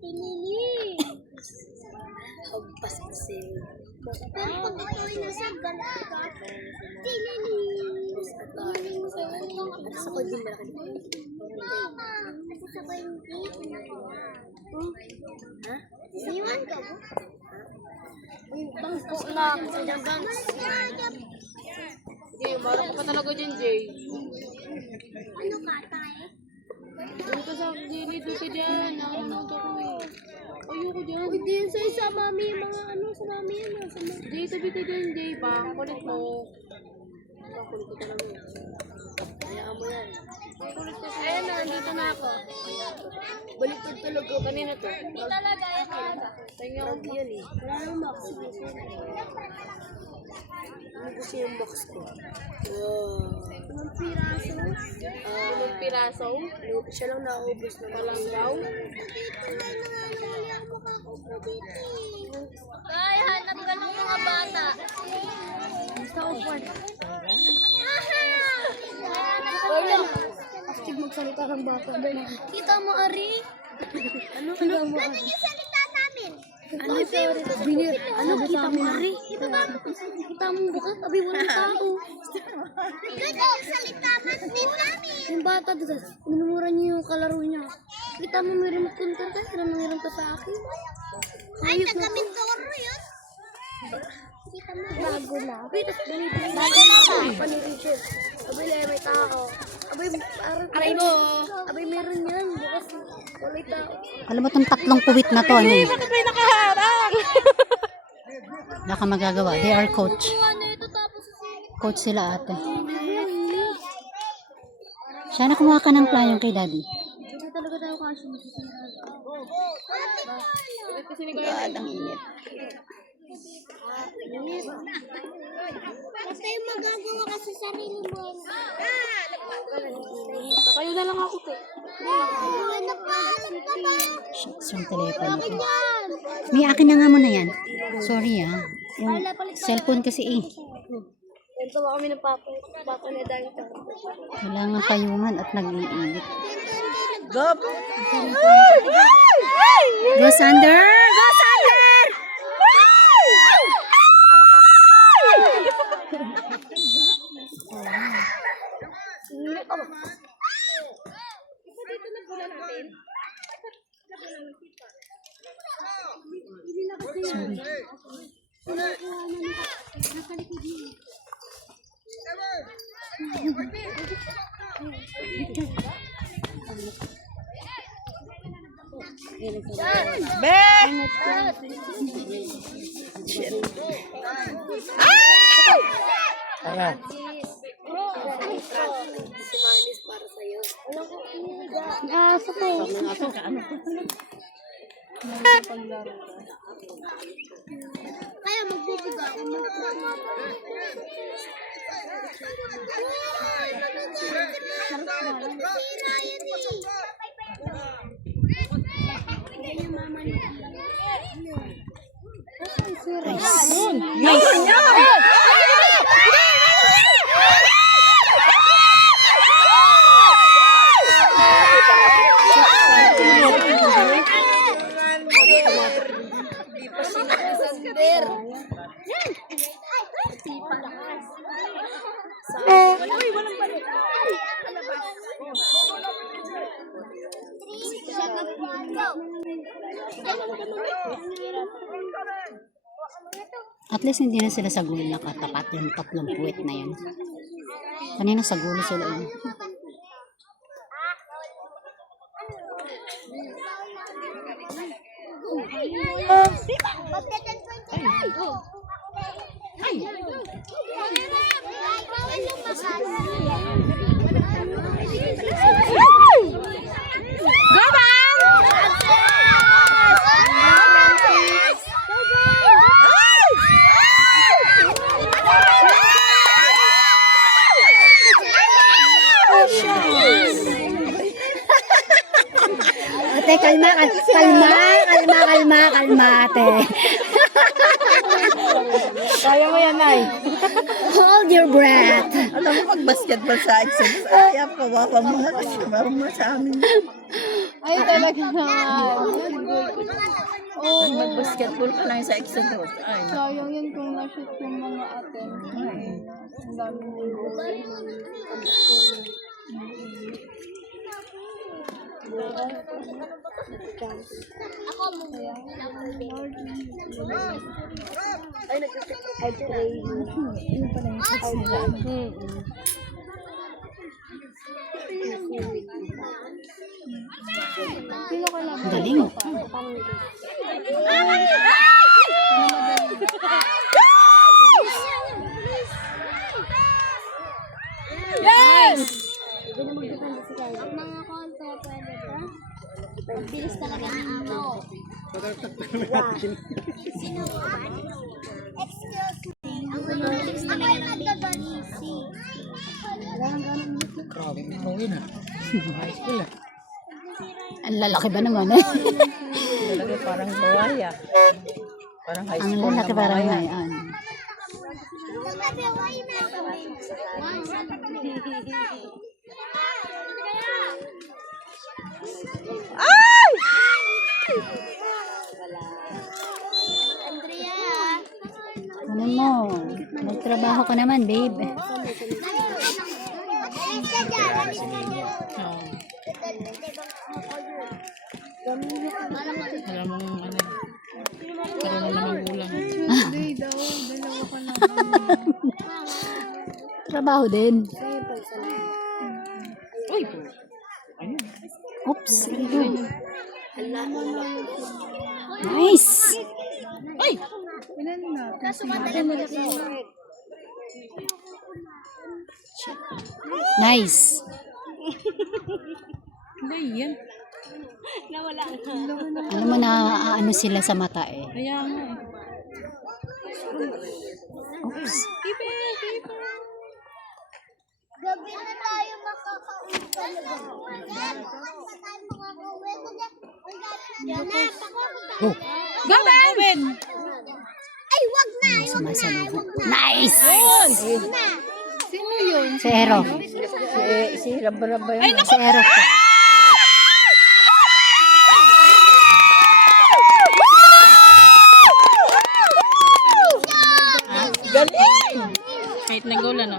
Tinili. Hagpas kasi. Pero pag ito ay nasa galat ka, tinili. Sa ko din malaki. Kasi sa ko hindi. Ha? Siwan ka ba? Bangko lang. Sa banks. Jay, bala ko pa talaga dyan, Jay. Ano ka, tayo? Doon ka sa daily duty dyan. Nakalimutan ko eh. Ayoko dyan. Uy, din sa mami, mga ano, sa mami yan. Jay, tabi ka dyan, Jay. Ba? Kulit mo. Kulit ko talaga. Hayaan mo yan. Kulit ko. Ayan na, nandito na ako. Baliktad talaga. Kanina to. Hindi talaga, yan talaga. Tingnan Rag ko. yan eh. Wala nang box. Ano kasi yung box ko? Wow. Mga piraso. Ilang piraso? Siya lang nakaubos na Walang daw. Ay, hanap ka ng mga bata. Gusto ko po. Wala. Astig magsalita ng bata. Kita mo, Ari? Ano kita mo? Ano yung salita namin? Ano binir? Ano kita mo, Ari? Kita mo bukas, sabi walang tao. Ganyan yung salita din namin. Yung bata doon, minumura niya yung kalaro niya. Kita mo may remote control ka, kailan nangiram ka sa akin? Ay, taga-Mindoro yun. Kita mo, bago na. Wait, tapos binibili. Bago na ba? Pani Richard. Abay, may tao. Abay, Aray mo! Abay, meron yan. Bukas, walay tao. Alam mo itong tatlong puwit na to, ano eh. Bakit may nakaharang? Wala ka magagawa. They are coach. Ano ito tapos Coach sila ate. Sana kumuha ka ng plan yung kay daddy. Hindi talaga tayo kasi. Kulit kasi ni Kuya. Ang init. Basta yung magagawa ka sa sarili mo. Kayo na lang ako, te. Ano pa? Alam ka ba? Shucks yung telepono ko. Yan! May akin na nga muna yan. Sorry ah. Yung cellphone kasi eh. Ito ba kami ng papa ni Dani. Kailangan payungan at nag-iinit. Go! Go Sander! Go Sander! Sorry. Si Manis para sa'yo. Sa kayo. Kaya magbibiga ako. Sira yan eh. At least hindi na sila sa gulo nakatapat yung tatlong puwit na yan. Kanina sa gulo sila yun. Ate, kalma ate. Kaya mo yan, Nay. Hold your breath. Alam mo, pag basketball sa exercise, kaya pawawa mo na kasi marunong sa amin. Ay, talaga na. Oo. Mag-basketball ka lang sa Exodus. Ay, Sayang yan kung na-shoot yung mga atin. Ang dami Ako mo. Galing. Ang mga konto, pwede ba? Bilis talaga ni Ino. Sino ba? Excuse me. Ang bilis talaga nagkaganisi. grabe, ikaw yun ah. High school ah. Ang lalaki ba naman eh? Talaga parang buhaya. Parang high Ang school lalaki na parang buhaya. ngayon. Andrea. Ano mo? Magtrabaho ka naman, babe. Alis ka dyan. Alis ka dyan. Oo. Alam mo ano. Parang naman ang ulang. Tuesday daw. Dalawa ka na. Trabaho din. Uy! Ayun. Oops. Nice. Ilan na? Nice. Hindi yan. Alam mo na ano sila sa mata eh. Kaya nga eh. Oops. Gabi na tayo makakauwi talaga. Gabi na tayo makakauwi. Yan na, Oh, Gawin! ay, wag na. Ay, wag na. sumasalubong. Nice! Wag na. Sino yun? Si Ero. Si Raba-Raba yun. Si Ero. Galing! Kahit nag-goal ano.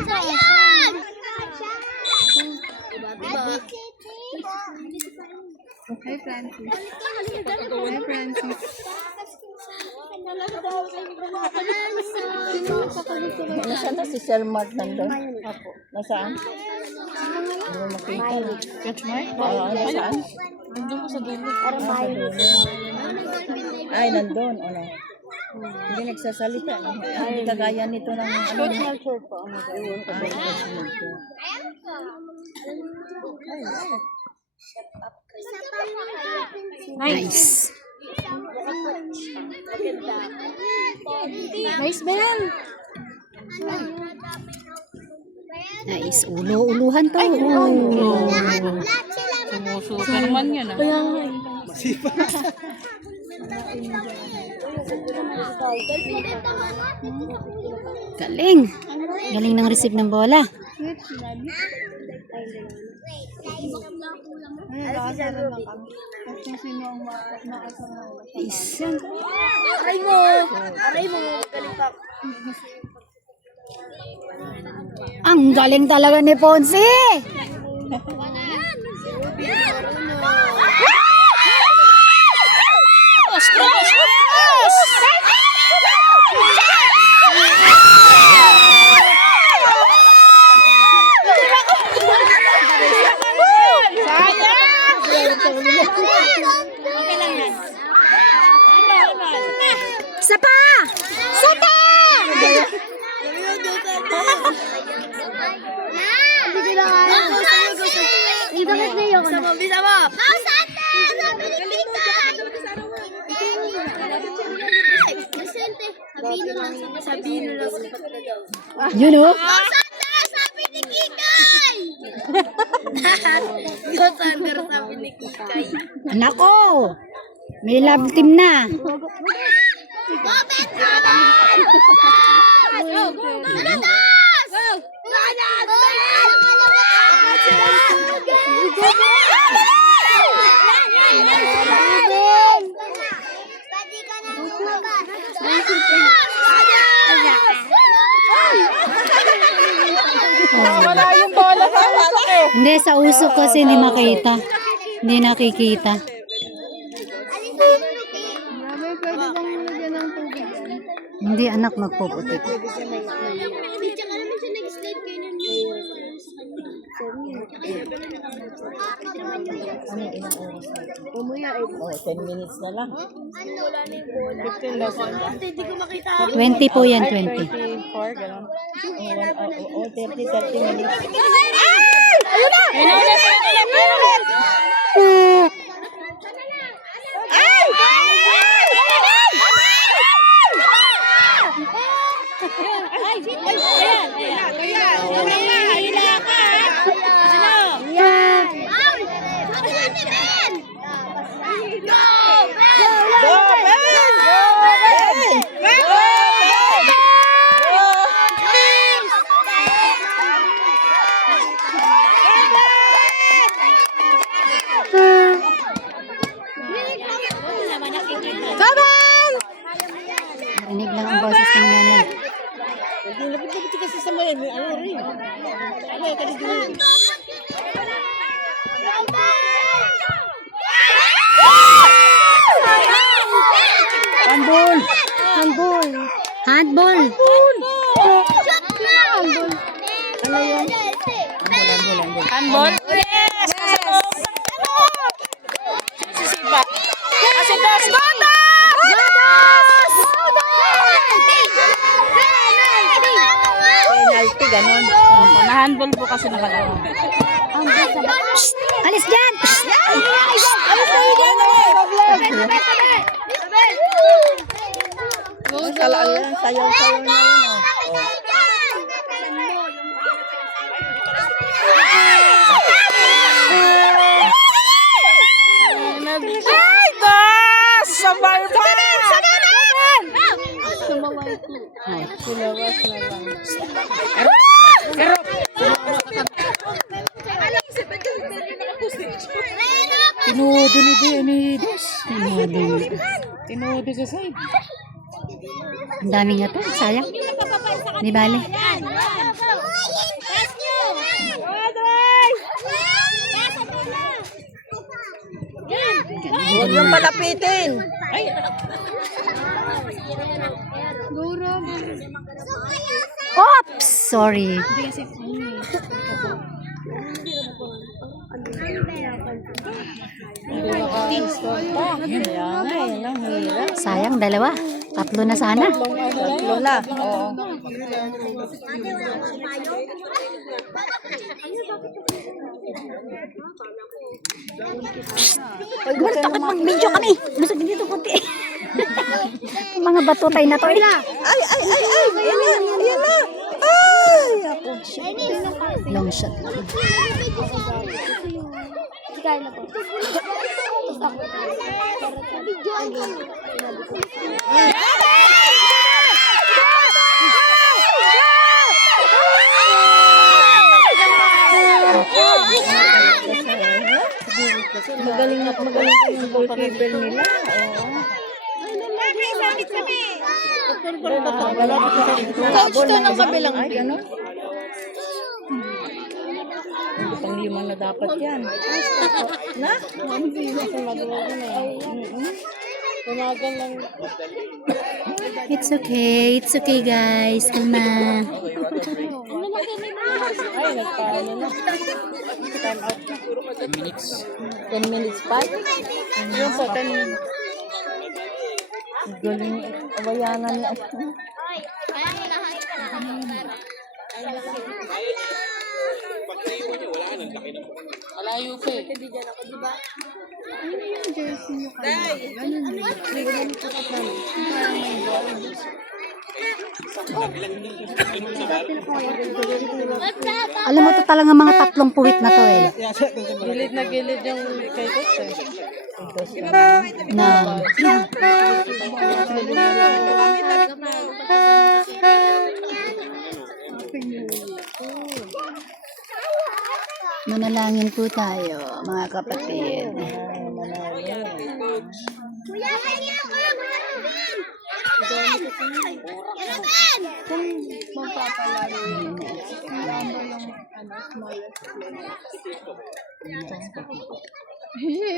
Sayang! Hi, Francis. Hi, Francis. Nasaan na si Sir Mark nandun? Ako. Nasaan? Hindi mo makita. Catch Mark? Oo, nasaan? Nandun ko sa dulo. Ay, nandun. Ano? Hindi nagsasalita. Hindi kagaya nito ng ano. Nice. Nice, Ben. Nice. Ulo-uluhan to. Lahat sila Sumusuka naman yan ah. Galing. Galing ng receive ng bola. Ay, nakasara na kami. Kung sino ang makasama. Nice. Aray mo! Aray mo! Galing pa. Ang galing talaga ni Ponce. Sapa! Sapa! Sige na nga. Ang damit na yun. Bisa mo, bisa mo. Sante! Sabi ni Tita! Vicente, Sabino lang. Sabino lang. Yun oh. Sante! Sabi ni Kikay! Yo, Sander, sabi ni Kikay. Nako. May love team na. Wala yung bola sa usok eh. Hindi, sa usok kasi hindi makita. Hindi nakikita. Mami, pwede bang lagyan ng tubig? Hindi anak magpuputik. Ano yung ilang oras na? Oh, 10 minutes na lang. 15 lessons. 20 po yan, 20. 24, gano'n. Oh, 30 minutes. Narinig lang ang boses ng nanay. Lapit-lapit kasi sa mga ano rin. Ano yung kaligawin? Handball! Handball! Handball! Ano yun? Handball? Yes! Sisipa. Kasi dos, penalty, ganon. Na-handball po kasi nakalaro. Alis dyan! Kalaan lang, sayaw-sayaw na yun. Ay, das! Sabay pa! Silawas na lang. Tinudo ni Denidos. Tinudo sa side. Ang dami nga to. Sayang. Di bale. Huwag yung palapitin. Oops! Sorry. Kaya nga, yun ang hirap. Sayang, dalawa. Tatlo na sana. Tatlo na. Oo. Gumano, takot mag-video kami. Gusto dito kunti. Mga batutay na to eh. Ay! Ayan na! Ayan na! Ay! Ako. Long shot lang. Magaling na magaling yung goalkeeper nila. Coach to ng kabilang. Ay, gano'n? Pang-lima na dapat yan. Na? Tumagan lang. It's okay. It's okay guys. Kalma. Ay, nagpaano na. Time out na. 10 minutes. 10 minutes pa? Yun po, 10 minutes. Galing, awayanan niya. Malayo pa eh. Alam mo to talaga mga tatlong puwit na to eh. Gilid na gilid yung kay Coach eh. Na manalangin po tayo, mga kapatid. Kuya, kanya ako! Kailangan! Magpapalaro yun. Number yung smallest player.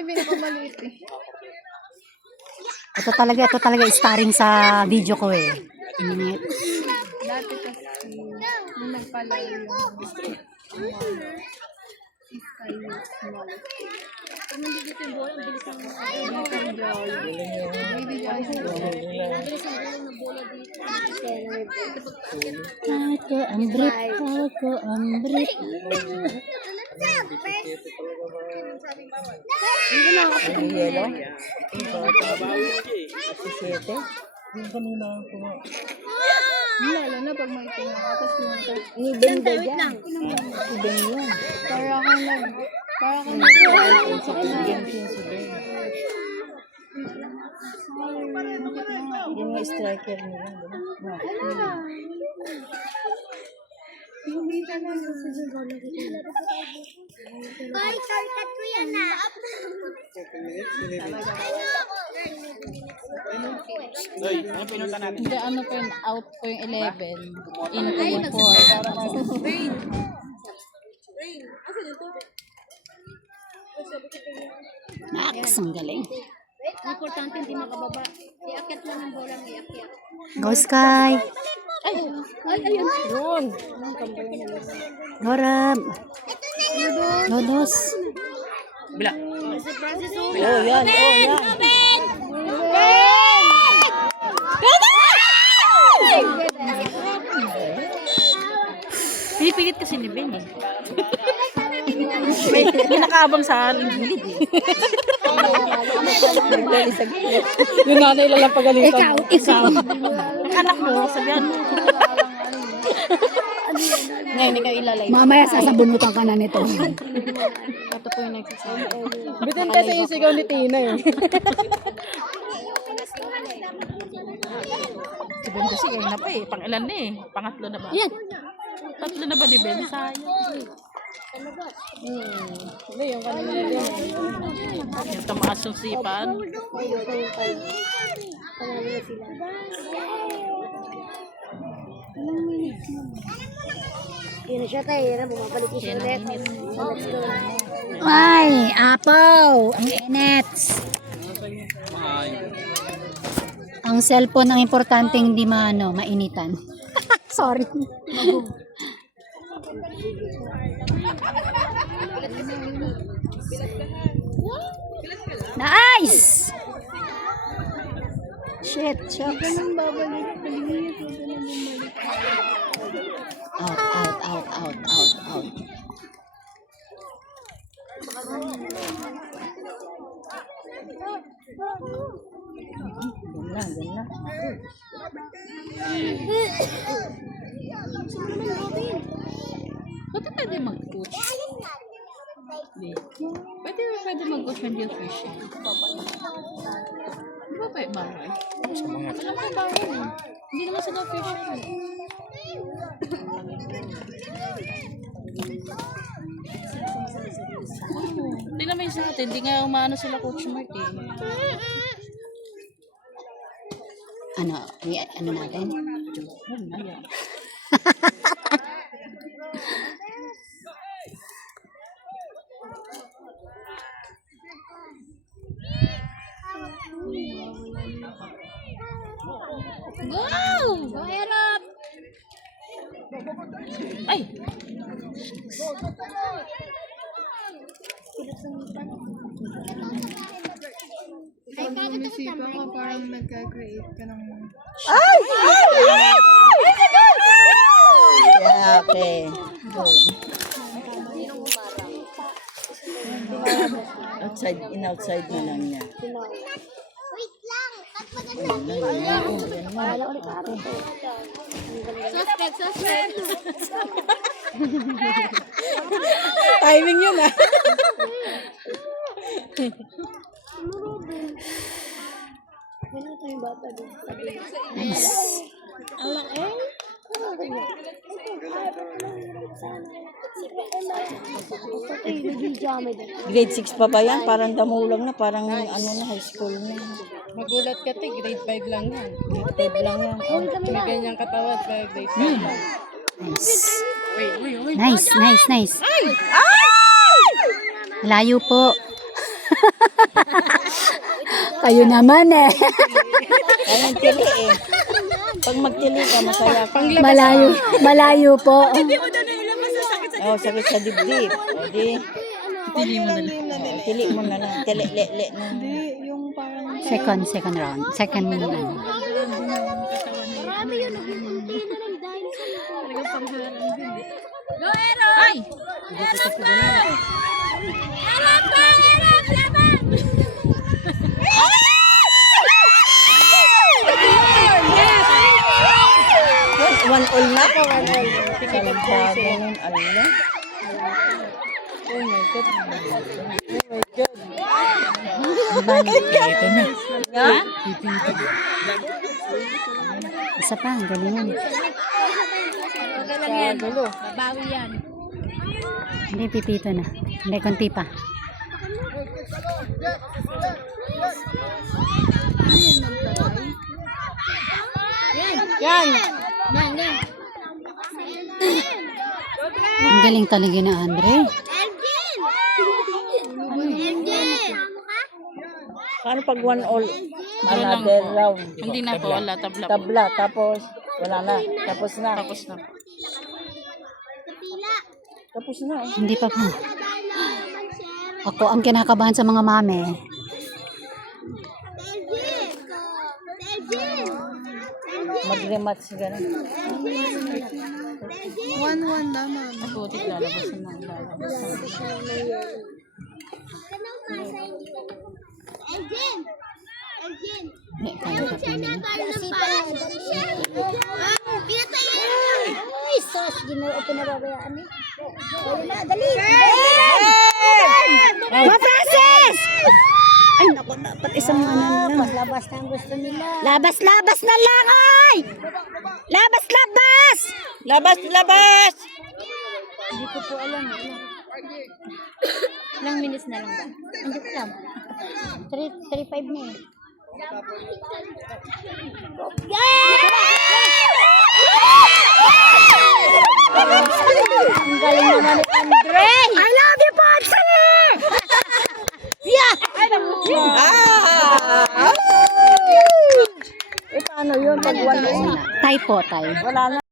Pinakamaliit eh. Ito talaga starring sa video ko eh. Init. Dati kasi, nung nagpalaro yung Ako ang brief, ako ang brief. Ang yelo? Sisiyete? lalo na pag may tinaka, tapos yung Ibeng ba yan? Ibeng yun. para akong Yung mga striker nila. Bye, shortcut ko yan ah. Hindi, ano po yun, out po yung 11. In po yung 4. Naks, ang galing. Importante hindi makababa. Iakyat lang ang bolang iakyat. Go Sky! Doon. Go Rab! Lodos! Oh, yan. Oh, yan. Pinipilit kasi ni Ben eh. May nakaabang sa gilid eh. Yung nanay lang pagaling Ikaw! Anak mo, sabihan mo. Ngayon, ikaw ilalay. Mamaya sasabunutan ka na nito. Ito po yung nagsasabi. Bitin kasi yung sigaw ni Tina eh. Si Ben kasi ngayon na pa eh. Pang-ilan na eh. Pangatlo na ba? Yan. Tatlo na ba ni Ben? Sayang. Hindi, yung kanina din. Yung tumaas yung sipan. Yun na siya tayo. Bumabalik siya ulit. Ay, apaw! Ang init! Ang cellphone ang importanteng hindi mainitan. Sorry. Nice! Shit, shucks. Out. Ganun. Ba't pwede mag-coach? Pwede mag-coach hindi official. Di ba pwede bawal? Alam ko bawal eh. Hindi naman sila official. Hindi naman yung sa atin. Hindi nga umano sila Coach Mark eh. Ano natin? Ayan. Go! Go, Erop! Ay! Pag bumisipa ka, parang nagka-create ka ng... Yeah, okay. Good. Outside na lang niya. Wait lang. At maganda. Suspect! Timing yun ah. Kailan tayo bata doon? Nice. Ay, naging jamay doon. Grade 6 pa ba yan? Parang damulang na, parang ano na, high school na. Magulat ka, te. Grade 5 lang yan. Grade 5 lang yan. May ganyang katawan pa grade 5 lang. Nice. Nice, nice, nice. Layo po. Kayo naman eh. Ayun, tili eh. Pag magtili ka, masaya ka. Malayo, malayo po. Oh, sakit sa dibdib. O di. Tili mo na lang. Tili mo na lang. Tili, le na. Second round. Second ano. Marami yun, nag-unti na lang dahil sa One all na? Salbado nun, ala. Oh my God. Ito na. Ha? Isa pa, ang galingan. Gulo. Babawi yan. Hindi, pipito na. Hindi, konti pa. Yan. Ang galing talaga na Andre. Paano pag one all? Another round. Hindi na po, wala. Tabla po. Tabla. Tapos, wala na. Tapos na. Tapos na. Tapos na. Hindi pa po. Ako ang kinakabahan sa mga mame. Mag-rematch gano'n. 1-1 naman. Mabuti lalabas na lang. Hindi, kaya pa po nila. Ay, sos, ginoo pinababayaan eh. Wala, dali. Ma-Francis! Ay, naku, dapat isang ano lang. Paglabas na ang gusto nila. Labas-labas na lang, ay! Labas-labas! Labas! Labas! Hindi ko po alam. Ilang minutes na lang ba? Hindi ko alam. 3:35 na eh. Ang galing naman ni Andre! I love you, Ponce! Eh, paano yun? Pag one all? Tay po, tay. Wala na.